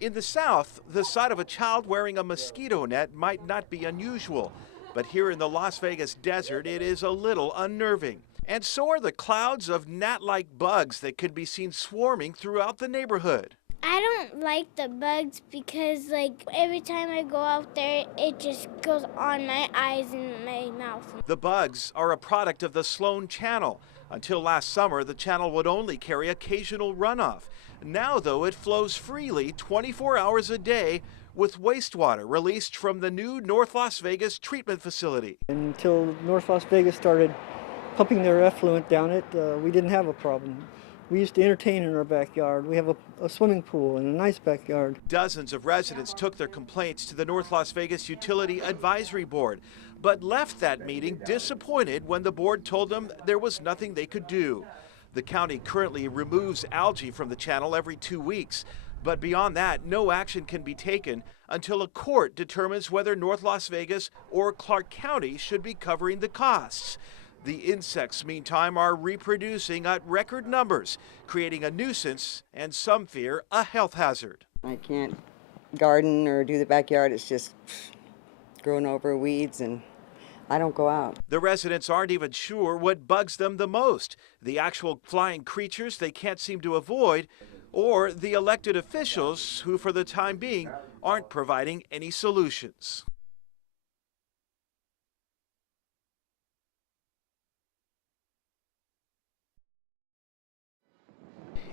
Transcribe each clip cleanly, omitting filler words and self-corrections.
In the South, the sight of a child wearing a mosquito net might not be unusual, but here in the Las Vegas desert, it is a little unnerving. And so are the clouds of gnat-like bugs that can be seen swarming throughout the neighborhood. I don't like the bugs because every time I go out there, it just goes on my eyes and my mouth. The bugs are a product of the Sloan Channel. Until last summer, the channel would only carry occasional runoff. Now, though, it flows freely 24 hours a day with wastewater released from the new North Las Vegas treatment facility. Until North Las Vegas started pumping their effluent down it, we didn't have a problem. We used to entertain in our backyard. We have a swimming pool and a nice backyard. Dozens of residents took their complaints to the North Las Vegas Utility Advisory Board, but left that meeting disappointed when the board told them there was nothing they could do. The county currently removes algae from the channel every 2 weeks, but beyond that, no action can be taken until a court determines whether North Las Vegas or Clark County should be covering the costs. The insects, meantime, are reproducing at record numbers, creating a nuisance and, some fear, a health hazard. I can't garden or do the backyard. It's just growing over weeds, and I don't go out. The residents aren't even sure what bugs them the most, the actual flying creatures they can't seem to avoid, or the elected officials who, for the time being, aren't providing any solutions.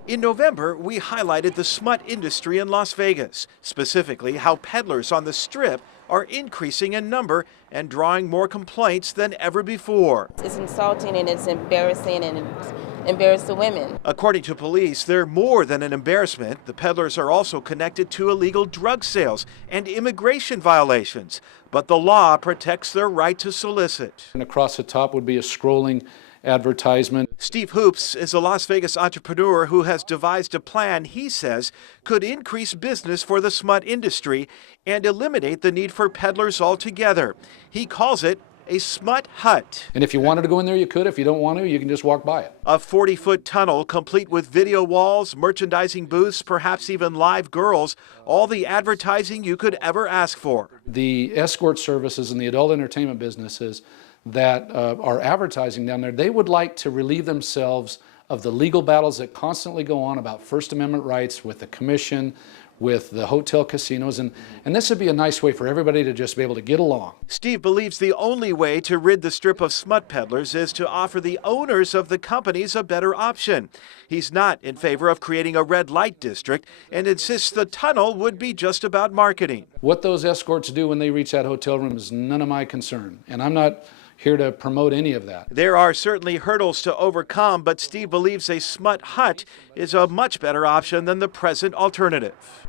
In November, we highlighted the smut industry in Las Vegas, specifically how peddlers on the Strip are increasing in number and drawing more complaints than ever before. It's insulting and it's embarrassing and it's embarrassing to women. According to police, they're more than an embarrassment. The peddlers are also connected to illegal drug sales and immigration violations, but the law protects their right to solicit. And across the top would be a scrolling advertisement. Steve Hoops is a Las Vegas entrepreneur who has devised a plan he says could increase business for the smut industry and eliminate the need for peddlers altogether. He calls it a smut hut. And if you wanted to go in there, you could. If you don't want to, you can just walk by it. A 40-foot tunnel complete with video walls, merchandising booths, perhaps even live girls, all the advertising you could ever ask for. The escort services and the adult entertainment businesses that are advertising down there, they would like to relieve themselves of the legal battles that constantly go on about First Amendment rights with the commission, with the hotel casinos, and this would be a nice way for everybody to just be able to get along. Steve believes the only way to rid the Strip of smut peddlers is to offer the owners of the companies a better option. He's not in favor of creating a red light district and insists the tunnel would be just about marketing. What those escorts do when they reach that hotel room is none of my concern, and I'm not here to promote any of that. There are certainly hurdles to overcome, but Steve believes a smut hut is a much better option than the present alternative.